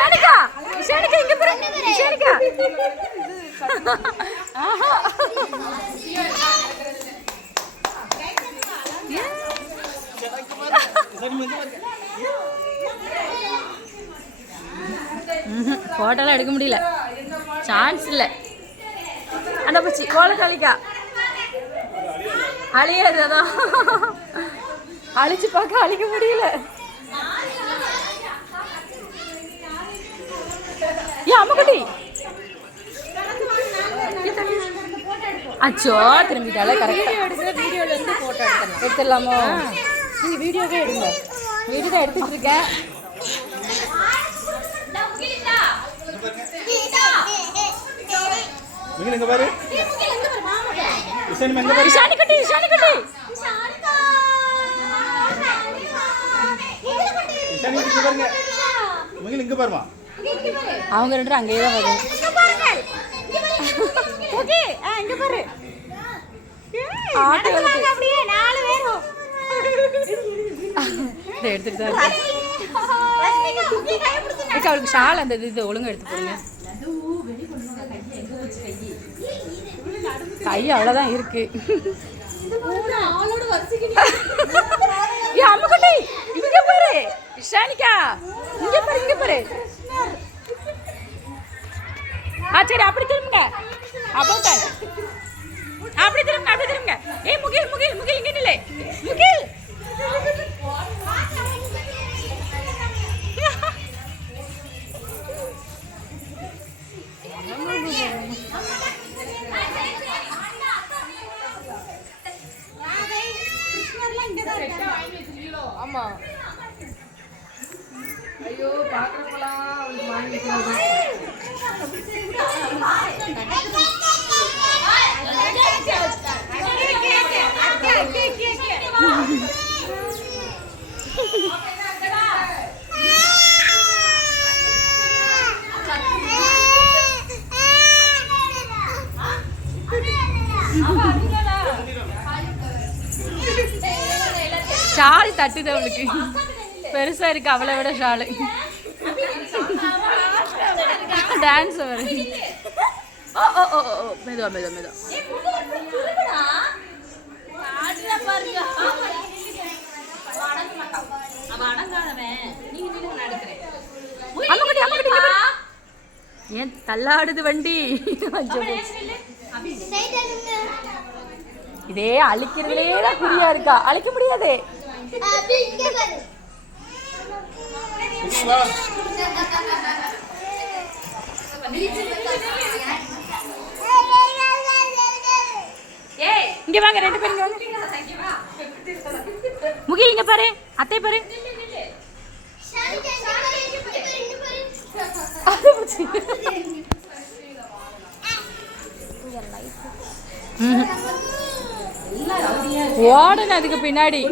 இஷானிகா இஷானிகா இங்க பாரு இஷானிகா ஆஹா போட்டோலாம் எடுக்க முடியல சான்ஸ் இல்லை அந்த பூச்சி கோலக்காளிக்கா அழியாது அதான் அழிச்சு பார்க்க அழிக்க முடியல ஏன் அம்மக்குட்டி அச்சோ திரும்பிட்டாலே கரெக்டாக வீடியோல இருந்து போட்டோ எடுத்துடலாமோ நீங்க வீடியோவே எடுங்க வீடியோ தான் எடுத்துட்டு இருக்கேன் இங்க பாரு இஷானி எங்க பாரு இஷானி குட்டி இஷானி இங்க பாருங்க இங்க பாருமா அவங்க ரெண்டு அங்கேயே தான் வருது ஓகே இங்க பாரு ஆட்டு வருது அப்படியே 4 பேரும் இதை எடுத்துட்டு தான் இருக்கு அவளுக்கு ஷால் அந்த இது ஒழுங்கா எடுத்து போடுங்க கை அவ்வளோதான் இருக்கு அம்மக்குட்டி இங்க பாரு இஷானிகா இங்க பாரு இங்க பாரு சரி அப்படி திரும்புங்க அப்படி திரும்புங்க ஏய் முகில் முகில் முகில் இங்க நில்லை முகில் ஆமா ஐயோ பாக்குறப்பலாம் அவளுக்கு வாங்கிட்டு ஷால் தட்டுது அவளுக்கு பெருசா இருக்கு அவளை விட ஷாலு டான்ஸ் வரும் ஓ ஓ ஓ ஓ மெதுவா மெதுவா மெதுவா ஏன் தள்ளாடுது வண்டி இதே அழிக்கிறதுலே தான் குறியா இருக்கா அழிக்க முடியாதே இங்க வாங்க ரெண்டு பேரும் முகில் இங்க பாரு அத்தை பாரு ஓடணும் அதுக்கு பின்னாடி